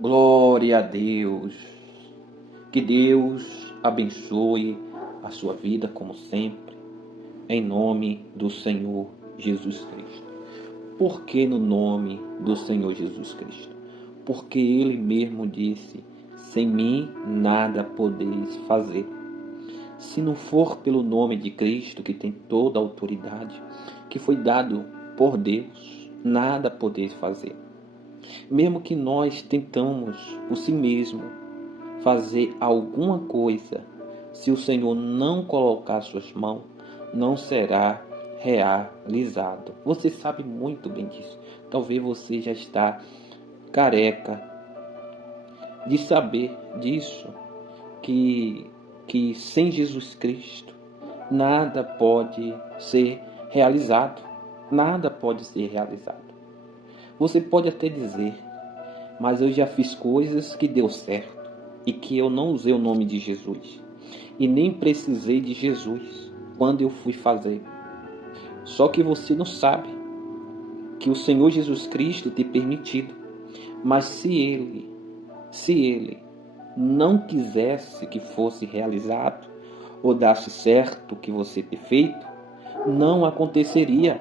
Glória a Deus. Que Deus abençoe a sua vida como sempre, em nome do Senhor Jesus Cristo. Por que no nome do Senhor Jesus Cristo? Porque Ele mesmo disse: sem mim nada podeis fazer. Se não for pelo nome de Cristo, que tem toda a autoridade, que foi dado por Deus, nada podeis fazer. Mesmo que nós tentamos por si mesmo fazer alguma coisa, se o Senhor não colocar suas mãos, não será realizado. Você sabe muito bem disso. Talvez você já está careca de saber disso, que sem Jesus Cristo nada pode ser realizado. Nada pode ser realizado. Você pode até dizer: mas eu já fiz coisas que deu certo e que eu não usei o nome de Jesus e nem precisei de Jesus quando eu fui fazer. Só que você não sabe que o Senhor Jesus Cristo te permitido. Mas se Ele não quisesse que fosse realizado ou desse certo o que você ter feito, não aconteceria.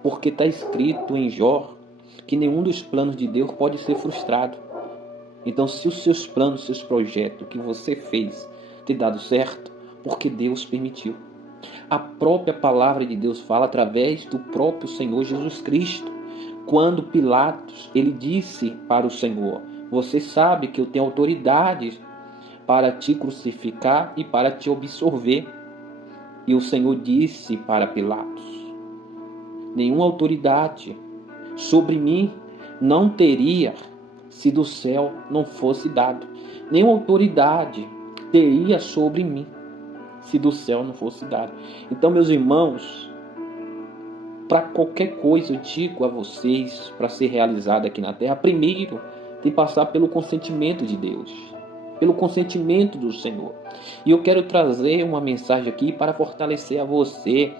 Porque está escrito em Jó que nenhum dos planos de Deus pode ser frustrado. Então, se os seus planos, seus projetos que você fez ter dado certo, porque Deus permitiu. A própria palavra de Deus fala através do próprio Senhor Jesus Cristo. Quando Pilatos, ele disse para o Senhor: você sabe que eu tenho autoridade para te crucificar e para te absolver. E o Senhor disse para Pilatos: nenhuma autoridade sobre mim não teria se do céu não fosse dado. Nenhuma autoridade teria sobre mim se do céu não fosse dado. Então, meus irmãos, para qualquer coisa eu digo a vocês, para ser realizada aqui na terra, primeiro tem que passar pelo consentimento de Deus, pelo consentimento do Senhor. E eu quero trazer uma mensagem aqui para fortalecer a você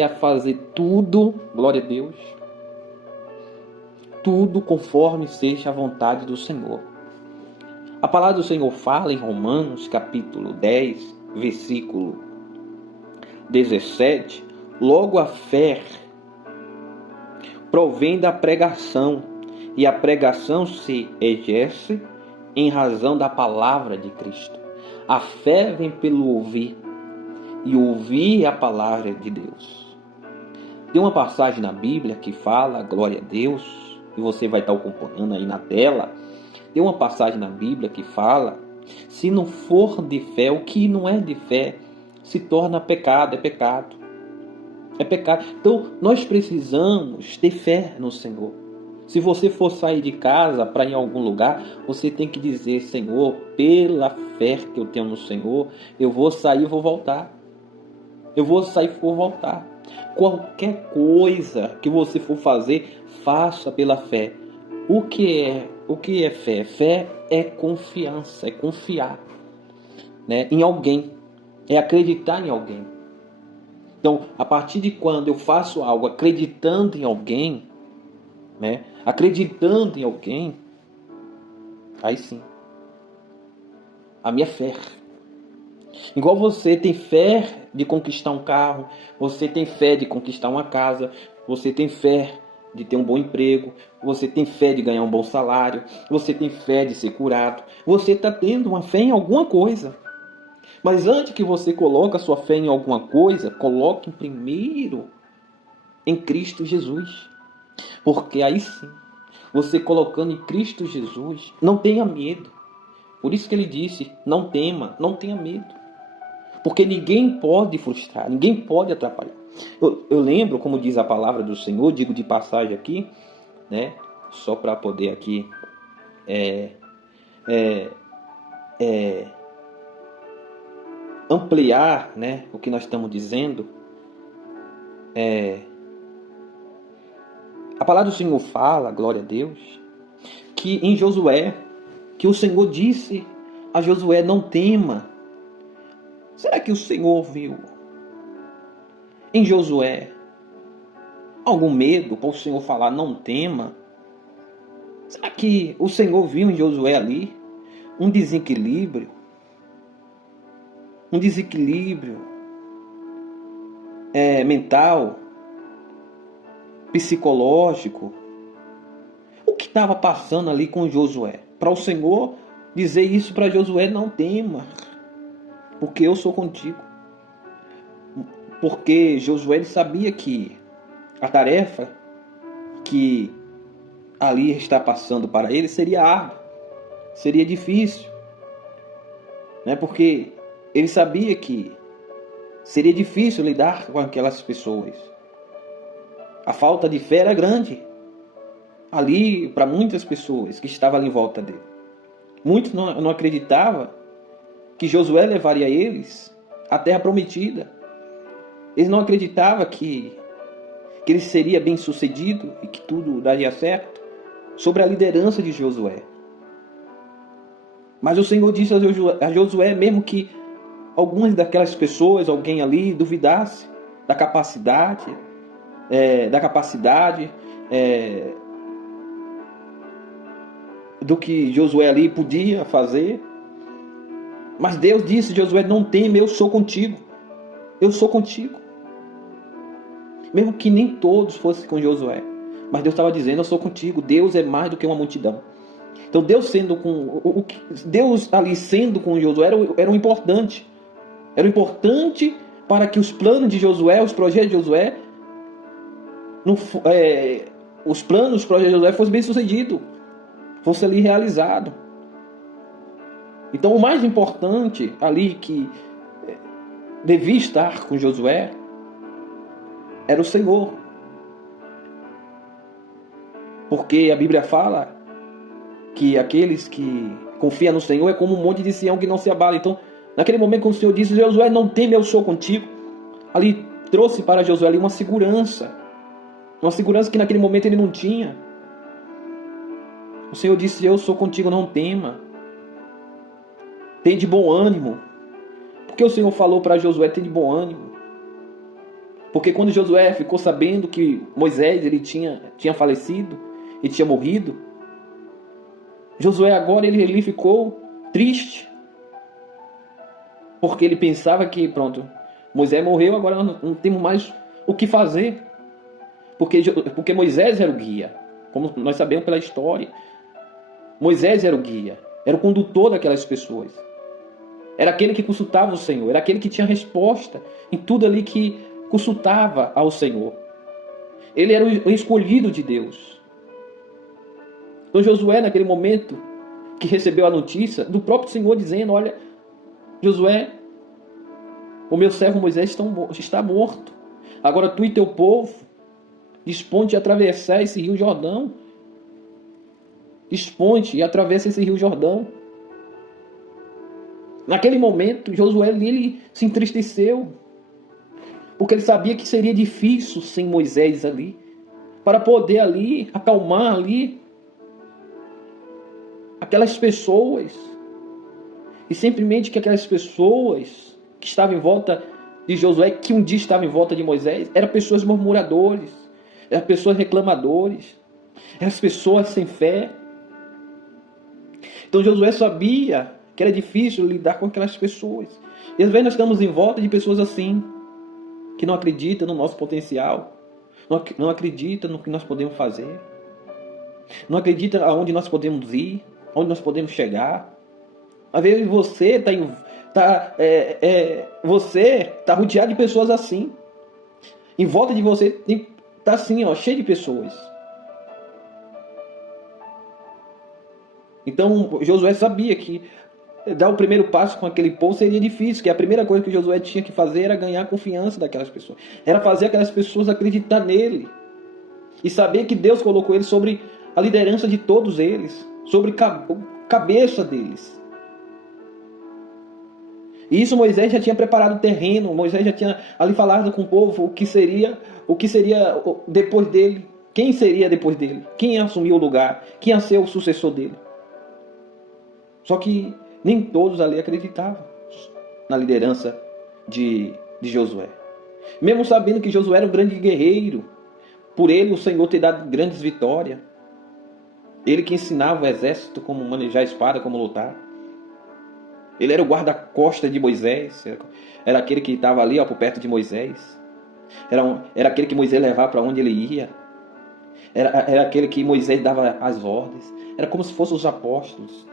a fazer tudo, glória a Deus, tudo conforme seja a vontade do Senhor. A palavra do Senhor fala em Romanos capítulo 10, versículo 17, logo a fé provém da pregação, e a pregação se exerce em razão da palavra de Cristo. A fé vem pelo ouvir, e ouvir a palavra de Deus. Tem uma passagem na Bíblia que fala, glória a Deus, e você vai estar acompanhando aí na tela. Tem uma passagem na Bíblia que fala: se não for de fé, o que não é de fé se torna pecado, é pecado. É pecado. Então, nós precisamos ter fé no Senhor. Se você for sair de casa para ir em algum lugar, você tem que dizer: Senhor, pela fé que eu tenho no Senhor, eu vou sair e vou voltar. Eu vou sair e vou voltar. Qualquer coisa que você for fazer, faça pela fé. O que é fé? Fé é confiança, é confiar, né, em alguém, é acreditar em alguém. Então, a partir de quando eu faço algo acreditando em alguém, né, acreditando em alguém, aí sim, a minha fé. Igual você tem fé de conquistar um carro, você tem fé de conquistar uma casa, você tem fé de ter um bom emprego, você tem fé de ganhar um bom salário, você tem fé de ser curado, você está tendo uma fé em alguma coisa. Mas antes que você coloque a sua fé em alguma coisa, coloque primeiro em Cristo Jesus. Porque aí sim, você colocando em Cristo Jesus, não tenha medo. Por isso que ele disse: não tema, não tenha medo. Porque ninguém pode frustrar, ninguém pode atrapalhar. Eu lembro, como diz a palavra do Senhor, digo de passagem aqui, né? Só para poder aqui ampliar, né, o que nós estamos dizendo. A palavra do Senhor fala, glória a Deus, que em Josué, que o Senhor disse a Josué: não tema. Será que o Senhor viu em Josué algum medo para o Senhor falar, não tema? Será que o Senhor viu em Josué ali um desequilíbrio? Um desequilíbrio mental, psicológico? O que estava passando ali com Josué? Para o Senhor dizer isso para Josué, não tema, porque eu sou contigo. Porque Josué ele sabia que a tarefa que ali está passando para ele seria árdua, seria difícil, né? Porque ele sabia que seria difícil lidar com aquelas pessoas. A falta de fé era grande ali para muitas pessoas que estavam ali em volta dele. Muitos não acreditavam que Josué levaria eles à terra prometida. Eles não acreditavam que ele seria bem sucedido e que tudo daria certo sobre a liderança de Josué. Mas o Senhor disse a Josué, mesmo que algumas daquelas pessoas, alguém ali, duvidasse da capacidade, do que Josué ali podia fazer. Mas Deus disse a Josué, não teme, eu sou contigo. Eu sou contigo. Mesmo que nem todos fossem com Josué. Mas Deus estava dizendo, eu sou contigo. Deus é mais do que uma multidão. Então Deus ali sendo com Josué era o importante. Era o importante para que os planos de Josué, os projetos de Josué, os projetos de Josué fossem bem sucedidos. Fosse ali realizado. Então o mais importante ali que devia estar com Josué era o Senhor. Porque a Bíblia fala que aqueles que confiam no Senhor é como um monte de Sião que não se abala. Então, naquele momento quando o Senhor disse, Josué, não teme, eu sou contigo. Ali trouxe para Josué ali uma segurança. Uma segurança que naquele momento ele não tinha. O Senhor disse, eu sou contigo, não tema. Tem de bom ânimo. Porque o Senhor falou para Josué, tem de bom ânimo. Porque quando Josué ficou sabendo que Moisés ele tinha falecido e tinha morrido, Josué agora ele ficou triste. Porque ele pensava que, pronto, Moisés morreu, agora não temos mais o que fazer. Porque Moisés era o guia. Como nós sabemos pela história. Moisés era o guia. Era o condutor daquelas pessoas. Era aquele que consultava o Senhor. Era aquele que tinha resposta em tudo ali que consultava ao Senhor. Ele era o escolhido de Deus. Então Josué, naquele momento que recebeu a notícia do próprio Senhor dizendo, olha, Josué, o meu servo Moisés está morto. Agora tu e teu povo dispõe-te a atravessar esse rio Jordão. Dispõe-te e atravessa esse rio Jordão. Naquele momento, Josué ele se entristeceu. Porque ele sabia que seria difícil sem Moisés ali. Para poder ali, acalmar ali aquelas pessoas. E simplesmente que aquelas pessoas que estavam em volta de Josué, que um dia estavam em volta de Moisés, eram pessoas murmuradores, eram pessoas reclamadores, eram pessoas sem fé. Então Josué sabia que era difícil lidar com aquelas pessoas. E às vezes nós estamos em volta de pessoas assim, que não acreditam no nosso potencial, não acreditam no que nós podemos fazer, não acreditam aonde nós podemos ir, aonde nós podemos chegar. Às vezes você está rodeado de pessoas assim. Em volta de você está assim, cheio de pessoas. Então Josué sabia que dar o primeiro passo com aquele povo seria difícil, que a primeira coisa que Josué tinha que fazer era ganhar a confiança daquelas pessoas. Era fazer aquelas pessoas acreditar nele. E saber que Deus colocou ele sobre a liderança de todos eles. Sobre a cabeça deles. E isso Moisés já tinha preparado o terreno. Moisés já tinha ali falado com o povo o que seria depois dele. Quem seria depois dele? Quem ia assumir o lugar? Quem ia ser o sucessor dele? Só que nem todos ali acreditavam na liderança de Josué. Mesmo sabendo que Josué era um grande guerreiro, por ele o Senhor ter dado grandes vitórias. Ele que ensinava o exército como manejar a espada, como lutar. Ele era o guarda-costas de Moisés. Era aquele que estava ali, ó, por perto de Moisés. Era aquele que Moisés levava para onde ele ia. Era aquele que Moisés dava as ordens. Era como se fossem os apóstolos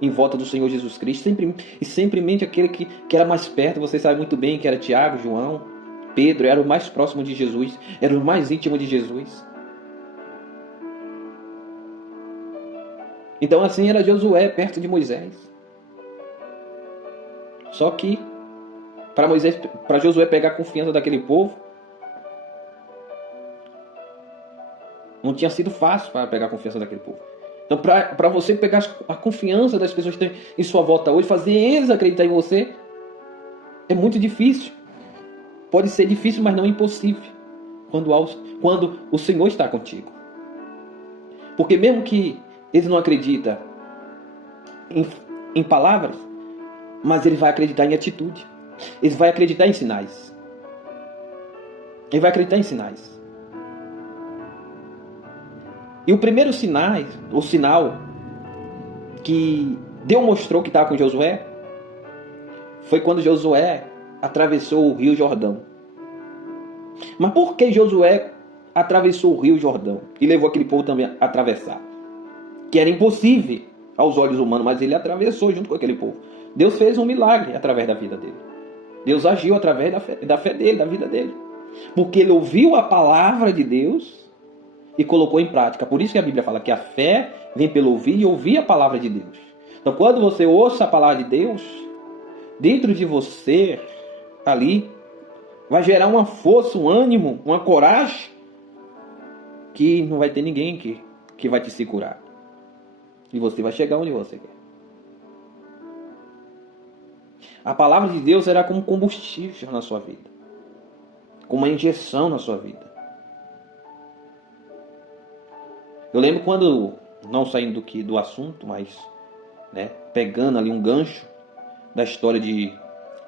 em volta do Senhor Jesus Cristo. Sempre aquele que era mais perto. Você sabe muito bem que era Tiago, João, Pedro. Era o mais próximo de Jesus. Era o mais íntimo de Jesus. Então assim era Josué perto de Moisés. Só que para Josué pegar a confiança daquele povo, não tinha sido fácil para pegar a confiança daquele povo. Então, para você pegar a confiança das pessoas que estão em sua volta hoje, fazer eles acreditar em você, é muito difícil. Pode ser difícil, mas não impossível, quando o Senhor está contigo. Porque mesmo que eles não acreditam em palavras, mas ele vai acreditar em atitude. Ele vai acreditar em sinais. Ele vai acreditar em sinais. E o primeiro sinal que Deus mostrou que estava com Josué, foi quando Josué atravessou o rio Jordão. Mas por que Josué atravessou o rio Jordão e levou aquele povo também a atravessar? Que era impossível aos olhos humanos, mas ele atravessou junto com aquele povo. Deus fez um milagre através da vida dele. Deus agiu através da fé dele, da vida dele. Porque ele ouviu a palavra de Deus e colocou em prática. Por isso que a Bíblia fala que a fé vem pelo ouvir e ouvir a palavra de Deus. Então quando você ouça a palavra de Deus, dentro de você, ali, vai gerar uma força, um ânimo, uma coragem, que não vai ter ninguém que vai te segurar. E você vai chegar onde você quer. A palavra de Deus será como combustível na sua vida. Como uma injeção na sua vida. Eu lembro quando, não saindo do assunto, mas pegando ali um gancho da história de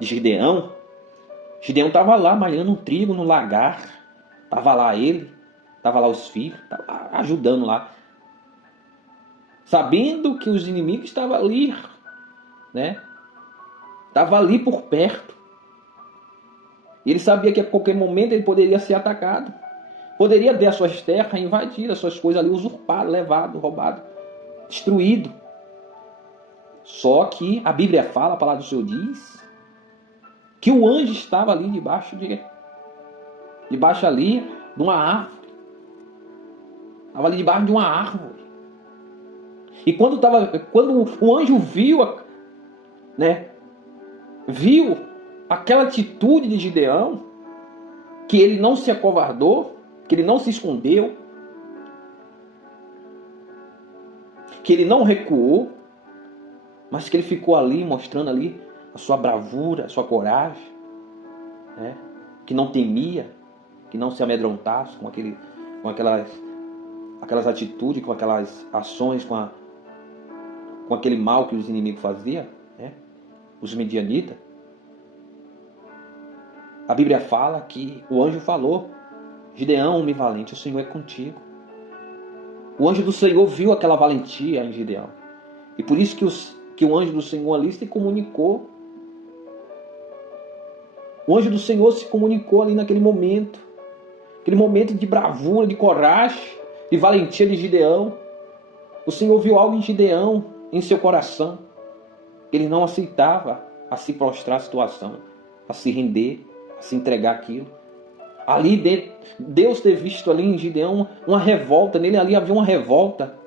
Gideão. Gideão estava lá malhando um trigo no lagar. Estava lá ele, estava lá os filhos, estava ajudando lá. Sabendo que os inimigos estavam ali, Estava ali por perto. E ele sabia que a qualquer momento ele poderia ser atacado. Poderia ter as suas terras invadidas, as suas coisas ali usurpadas, levado, roubado, destruído. Só que a Bíblia fala, a palavra do Senhor diz, que o anjo estava ali debaixo ali de uma árvore. Estava ali debaixo de uma árvore. E quando o anjo viu, viu aquela atitude de Gideão, que ele não se acovardou, que ele não se escondeu, que ele não recuou, mas que ele ficou ali, mostrando ali a sua bravura, a sua coragem, que não temia, que não se amedrontasse com aquelas atitudes, com aquelas ações, com aquele mal que os inimigos faziam, os medianitas. A Bíblia fala que o anjo falou: Gideão, homem valente, o Senhor é contigo. O anjo do Senhor viu aquela valentia em Gideão. E por isso que o anjo do Senhor ali se comunicou. O anjo do Senhor se comunicou ali naquele momento. Aquele momento de bravura, de coragem, de valentia de Gideão. O Senhor viu algo em Gideão, em seu coração. Ele não aceitava a se prostrar à situação, a se render, a se entregar aquilo. Ali dentro, Deus ter visto ali em Gideão uma revolta. Nele ali havia uma revolta.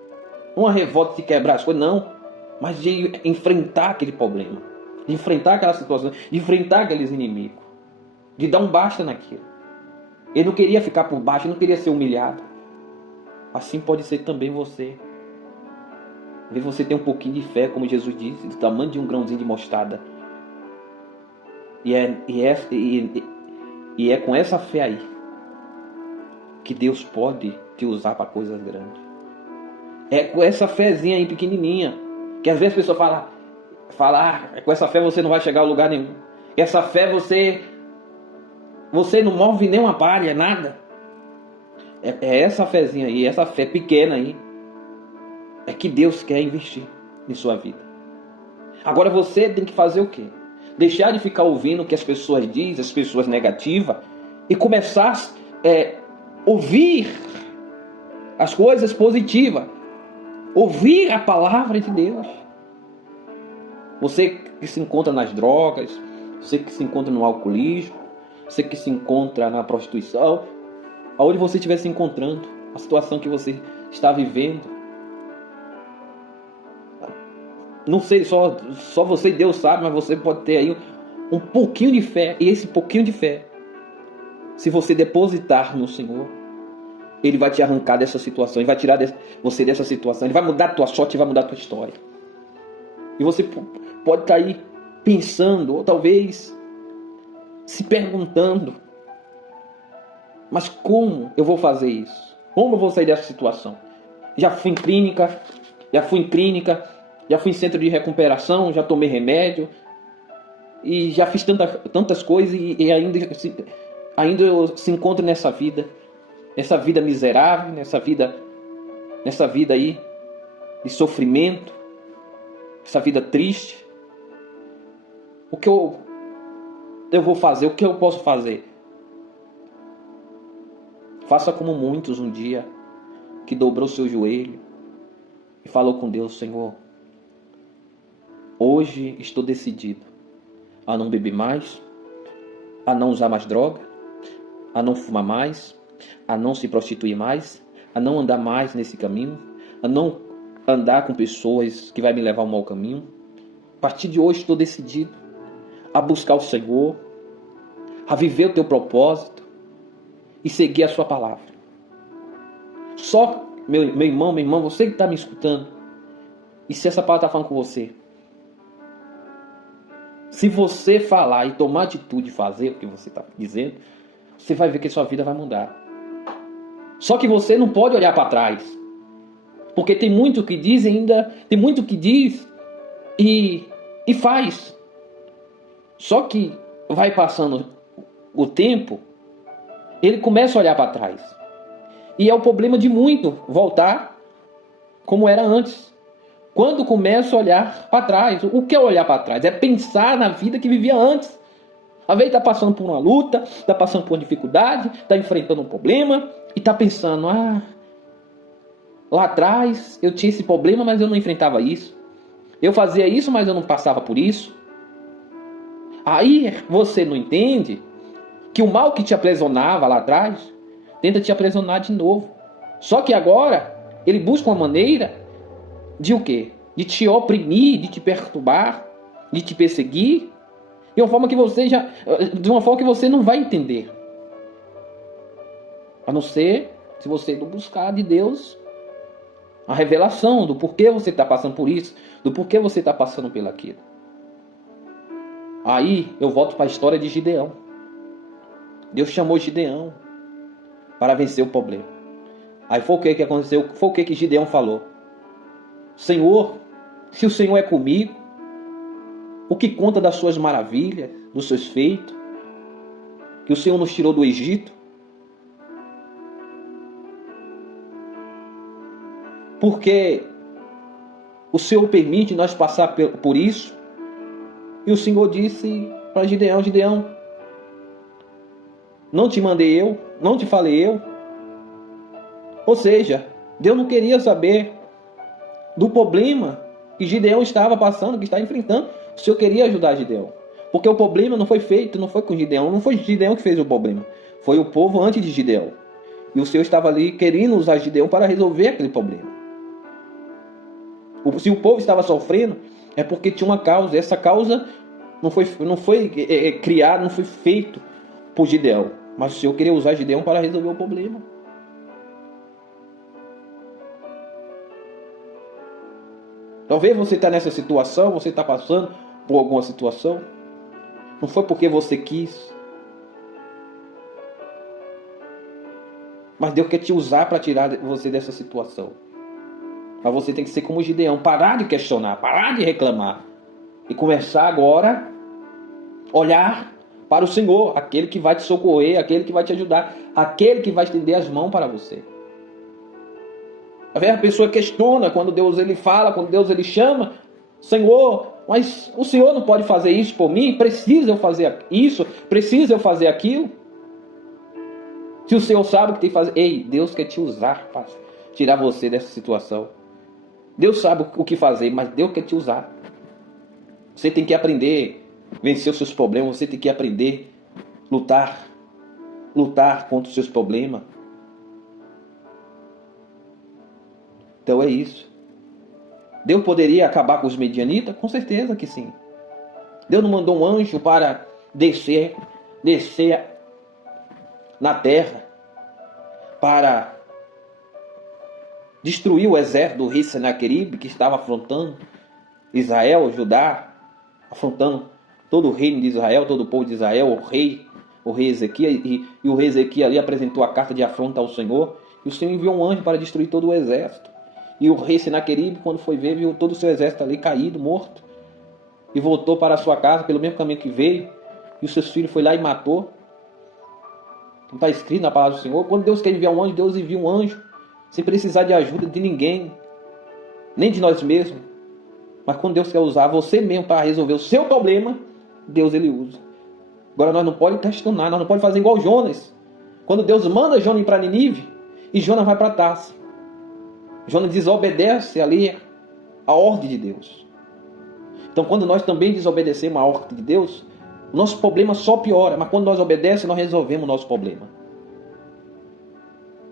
Uma revolta de quebrar as coisas, não. Mas de enfrentar aquele problema. De enfrentar aquela situação. De enfrentar aqueles inimigos. De dar um basta naquilo. Ele não queria ficar por baixo, ele não queria ser humilhado. Assim pode ser também você. Às vezes você tem um pouquinho de fé, como Jesus disse, do tamanho de um grãozinho de mostarda. E é com essa fé aí que Deus pode te usar para coisas grandes. É com essa fezinha aí pequenininha, que às vezes a pessoa fala, com essa fé você não vai chegar a lugar nenhum. Essa fé você não move nem uma palha, nada. É essa fezinha aí, essa fé pequena aí, é que Deus quer investir em sua vida. Agora você tem que fazer o quê? Deixar de ficar ouvindo o que as pessoas dizem, as pessoas negativas, e começar a ouvir as coisas positivas. Ouvir a palavra de Deus. Você que se encontra nas drogas, você que se encontra no alcoolismo, você que se encontra na prostituição, aonde você estiver se encontrando, a situação que você está vivendo. Não sei, só você e Deus sabe, mas você pode ter aí um pouquinho de fé. E esse pouquinho de fé, se você depositar no Senhor, Ele vai te arrancar dessa situação, Ele vai tirar você dessa situação, Ele vai mudar a tua sorte, Ele vai mudar a tua história. E você pode estar aí pensando, ou talvez se perguntando, mas como eu vou fazer isso? Como eu vou sair dessa situação? Já fui em clínica, já fui em centro de recuperação, já tomei remédio, e já fiz tantas coisas, e ainda eu se encontro nessa vida miserável, nessa vida aí de sofrimento, essa vida triste. O que eu vou fazer? O que eu posso fazer? Faça como muitos um dia, que dobrou seu joelho e falou com Deus: Senhor, hoje estou decidido a não beber mais, a não usar mais droga, a não fumar mais, a não se prostituir mais, a não andar mais nesse caminho, a não andar com pessoas que vai me levar ao mau caminho. A partir de hoje estou decidido a buscar o Senhor, a viver o teu propósito e seguir a sua palavra. Só, meu irmão, minha irmã, você que está me escutando, e se essa palavra está falando com você, se você falar e tomar atitude, fazer o que você está dizendo, você vai ver que sua vida vai mudar. Só que você não pode olhar para trás, porque tem muito que diz ainda, tem muito que diz e faz. Só que vai passando o tempo, ele começa a olhar para trás. E é o problema de muito voltar como era antes. Quando começa a olhar para trás, o que é olhar para trás? É pensar na vida que vivia antes. Às vezes está passando por uma luta, está passando por uma dificuldade, está enfrentando um problema e está pensando: lá atrás eu tinha esse problema, mas eu não enfrentava isso. Eu fazia isso, mas eu não passava por isso. Aí você não entende que o mal que te aprisionava lá atrás tenta te aprisionar de novo. Só que agora ele busca uma maneira de o quê? De te oprimir, de te perturbar, de te perseguir, de uma forma que você não vai entender. A não ser se você não buscar de Deus a revelação do porquê você está passando por isso, do porquê você está passando pelo aquilo. Aí eu volto para a história de Gideão. Deus chamou Gideão para vencer o problema. Aí foi o que aconteceu? Foi o que Gideão falou? Senhor, se o Senhor é comigo, o que conta das suas maravilhas, dos seus feitos, que o Senhor nos tirou do Egito? Porque o Senhor permite nós passar por isso? E o Senhor disse para Gideão: Gideão, não te mandei eu, não te falei eu. Ou seja, Deus não queria saber do problema que Gideão estava passando, que está enfrentando. O Senhor queria ajudar Gideão. Porque o problema não foi feito, não foi com Gideão, não foi Gideão que fez o problema. Foi o povo antes de Gideão. E o Senhor estava ali querendo usar Gideão para resolver aquele problema. Se o povo estava sofrendo, é porque tinha uma causa. Essa causa não foi criada, não foi feito por Gideão. Mas o Senhor queria usar Gideão para resolver o problema. Talvez você está nessa situação, você está passando por alguma situação. Não foi porque você quis. Mas Deus quer te usar para tirar você dessa situação. Mas você tem que ser como Gideão. Parar de questionar, parar de reclamar. E começar agora a olhar para o Senhor, aquele que vai te socorrer, aquele que vai te ajudar, aquele que vai estender as mãos para você. A pessoa questiona quando Deus ele fala, quando Deus ele chama, Senhor, mas o Senhor não pode fazer isso por mim? Precisa eu fazer isso? Precisa eu fazer aquilo? Se o Senhor sabe o que tem que fazer, ei, Deus quer te usar para tirar você dessa situação. Deus sabe o que fazer, mas Deus quer te usar. Você tem que aprender a vencer os seus problemas, você tem que aprender a lutar contra os seus problemas. Então é isso. Deus poderia acabar com os medianitas? Com certeza que sim. Deus não mandou um anjo para descer na terra para destruir o exército do rei Senaqueribe que estava afrontando Israel, Judá, afrontando todo o reino de Israel, todo o povo de Israel, o rei Ezequias, e o rei Ezequias ali apresentou a carta de afronta ao Senhor, e o Senhor enviou um anjo para destruir todo o exército. E o rei Senaqueribe, quando foi ver, viu todo o seu exército ali caído, morto, e voltou para a sua casa pelo mesmo caminho que veio, e os seus filhos foi lá e matou. Não está escrito na palavra do Senhor? Quando Deus quer enviar um anjo, Deus envia um anjo, sem precisar de ajuda de ninguém, nem de nós mesmos. Mas quando Deus quer usar você mesmo para resolver o seu problema, Deus ele usa. Agora nós não podemos questionar, nós não podemos fazer igual Jonas. Quando Deus manda Jonas ir para Nínive, e Jonas vai para Tarso. Jonas desobedece ali a ordem de Deus. Então quando nós também desobedecemos a ordem de Deus, o nosso problema só piora. Mas quando nós obedecemos, nós resolvemos o nosso problema.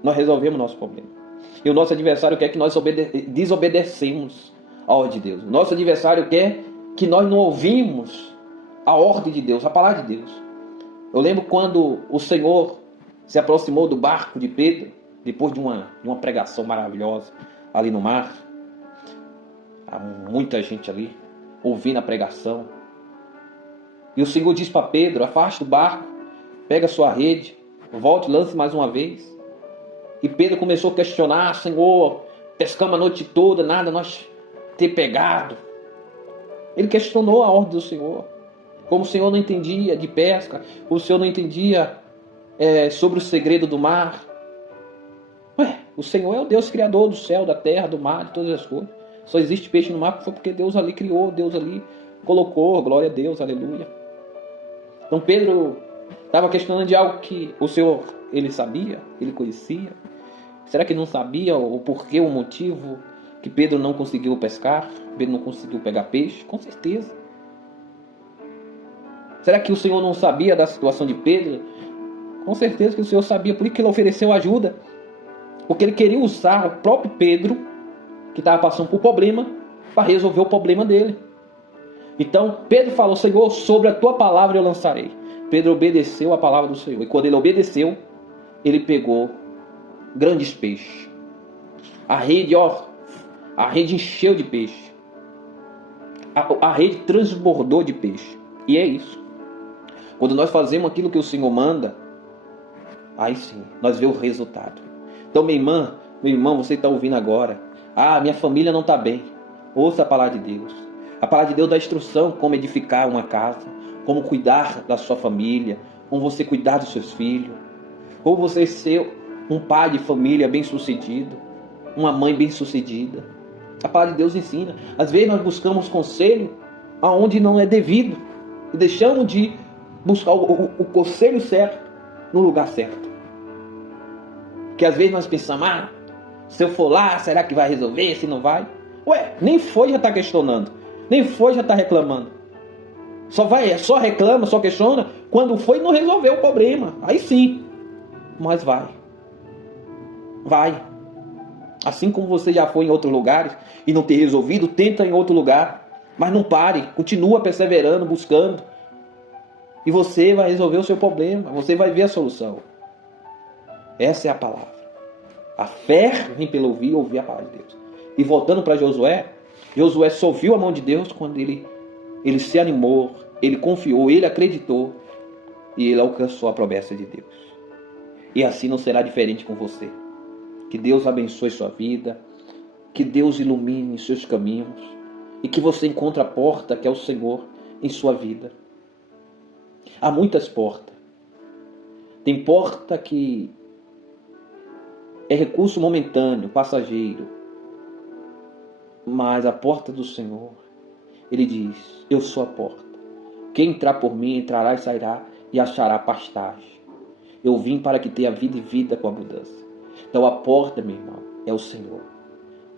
Nós resolvemos o nosso problema. E o nosso adversário quer que nós desobedecemos a ordem de Deus. O nosso adversário quer que nós não ouvimos a ordem de Deus, a palavra de Deus. Eu lembro quando o Senhor se aproximou do barco de Pedro, depois de uma pregação maravilhosa ali no mar. Há muita gente ali ouvindo a pregação. E o Senhor diz para Pedro, afaste o barco, pega a sua rede, volte e lance mais uma vez. E Pedro começou a questionar, Senhor, pescamos a noite toda, nada nós ter pegado. Ele questionou a ordem do Senhor. Como o Senhor não entendia de pesca, o Senhor não entendia sobre o segredo do mar. O Senhor é o Deus criador do céu, da terra, do mar, de todas as coisas. Só existe peixe no mar foi porque Deus ali criou, Deus ali colocou, glória a Deus, aleluia. Então Pedro estava questionando de algo que o Senhor, ele sabia, ele conhecia. Será que não sabia o porquê, o motivo que Pedro não conseguiu pescar? Pedro não conseguiu pegar peixe? Com certeza. Será que o Senhor não sabia da situação de Pedro? Com certeza que o Senhor sabia, por isso que ele ofereceu ajuda. Porque ele queria usar o próprio Pedro, que estava passando por problema, para resolver o problema dele. Então Pedro falou, Senhor, sobre a tua palavra eu lançarei. Pedro obedeceu a palavra do Senhor. E quando ele obedeceu, ele pegou grandes peixes. A rede encheu de peixe. A rede transbordou de peixe. E é isso. Quando nós fazemos aquilo que o Senhor manda, aí sim, nós vemos o resultado. Então minha irmã, meu irmão, você está ouvindo agora. Minha família não está bem. Ouça a palavra de Deus. A palavra de Deus dá instrução como edificar uma casa, como cuidar da sua família, como você cuidar dos seus filhos, como você ser um pai de família bem-sucedido, uma mãe bem-sucedida. A palavra de Deus ensina. Às vezes nós buscamos conselho aonde não é devido e deixamos de buscar o conselho certo no lugar certo. Porque às vezes nós pensamos, se eu for lá, será que vai resolver? Se não vai? Nem foi, já está questionando. Nem foi, já está reclamando. Só reclama, só questiona quando foi e não resolveu o problema. Aí sim. Mas vai. Assim como você já foi em outros lugares e não ter resolvido, tenta em outro lugar. Mas não pare. Continua perseverando, buscando. E você vai resolver o seu problema. Você vai ver a solução. Essa é a palavra. A fé vem pelo ouvir a palavra de Deus. E voltando para Josué, Josué só viu a mão de Deus quando ele se animou, ele confiou, ele acreditou e ele alcançou a promessa de Deus. E assim não será diferente com você. Que Deus abençoe sua vida, que Deus ilumine seus caminhos e que você encontre a porta que é o Senhor em sua vida. Há muitas portas. Tem porta que é recurso momentâneo, passageiro. Mas a porta do Senhor, Ele diz, eu sou a porta. Quem entrar por mim, entrará e sairá e achará pastagem. Eu vim para que tenha vida e vida com abundância. Então a porta, meu irmão, é o Senhor.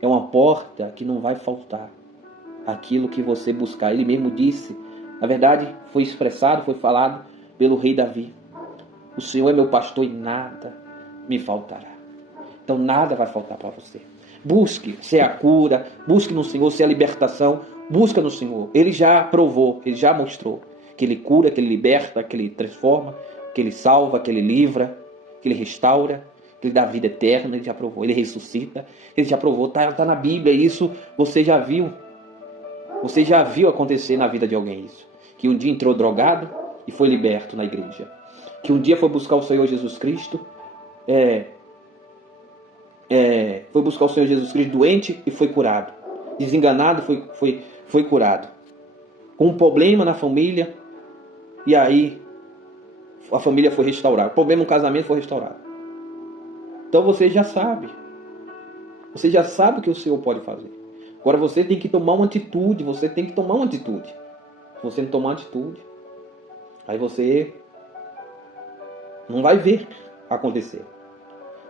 É uma porta que não vai faltar aquilo que você buscar. Ele mesmo disse, na verdade foi expressado, foi falado pelo rei Davi. O Senhor é meu pastor e nada me faltará. Então nada vai faltar para você. Busque ser a cura, busque no Senhor ser a libertação, busca no Senhor. Ele já provou, Ele já mostrou que Ele cura, que Ele liberta, que Ele transforma, que Ele salva, que Ele livra, que Ele restaura, que Ele dá vida eterna. Ele já provou, Ele ressuscita, Ele já provou, está na Bíblia, isso você já viu. Você já viu acontecer na vida de alguém isso. Que um dia entrou drogado e foi liberto na igreja. Que um dia foi buscar o Senhor Jesus Cristo, foi buscar o Senhor Jesus Cristo doente e foi curado. Desenganado foi curado. Com um problema na família, e aí a família foi restaurada. Problema no casamento foi restaurado. Então você já sabe. Você já sabe o que o Senhor pode fazer. Agora você tem que tomar uma atitude. Você tem que tomar uma atitude. Se você não tomar uma atitude, aí você não vai ver acontecer.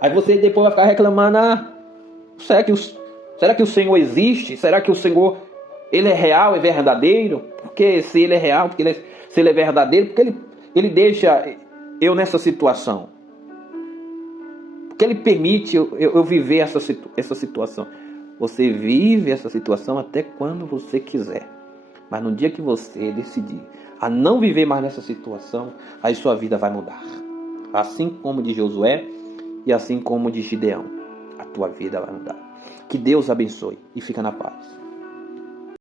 Aí você depois vai ficar reclamando, será que o Senhor existe? Será que o Senhor, Ele é real, é verdadeiro? Porque se Ele é real, se Ele é verdadeiro, porque Ele deixa eu nessa situação? Porque Ele permite eu viver essa situação. Você vive essa situação até quando você quiser. Mas no dia que você decidir a não viver mais nessa situação, aí sua vida vai mudar. Assim como de Josué e assim como de Gideão, a tua vida vai mudar. Que Deus abençoe e fica na paz.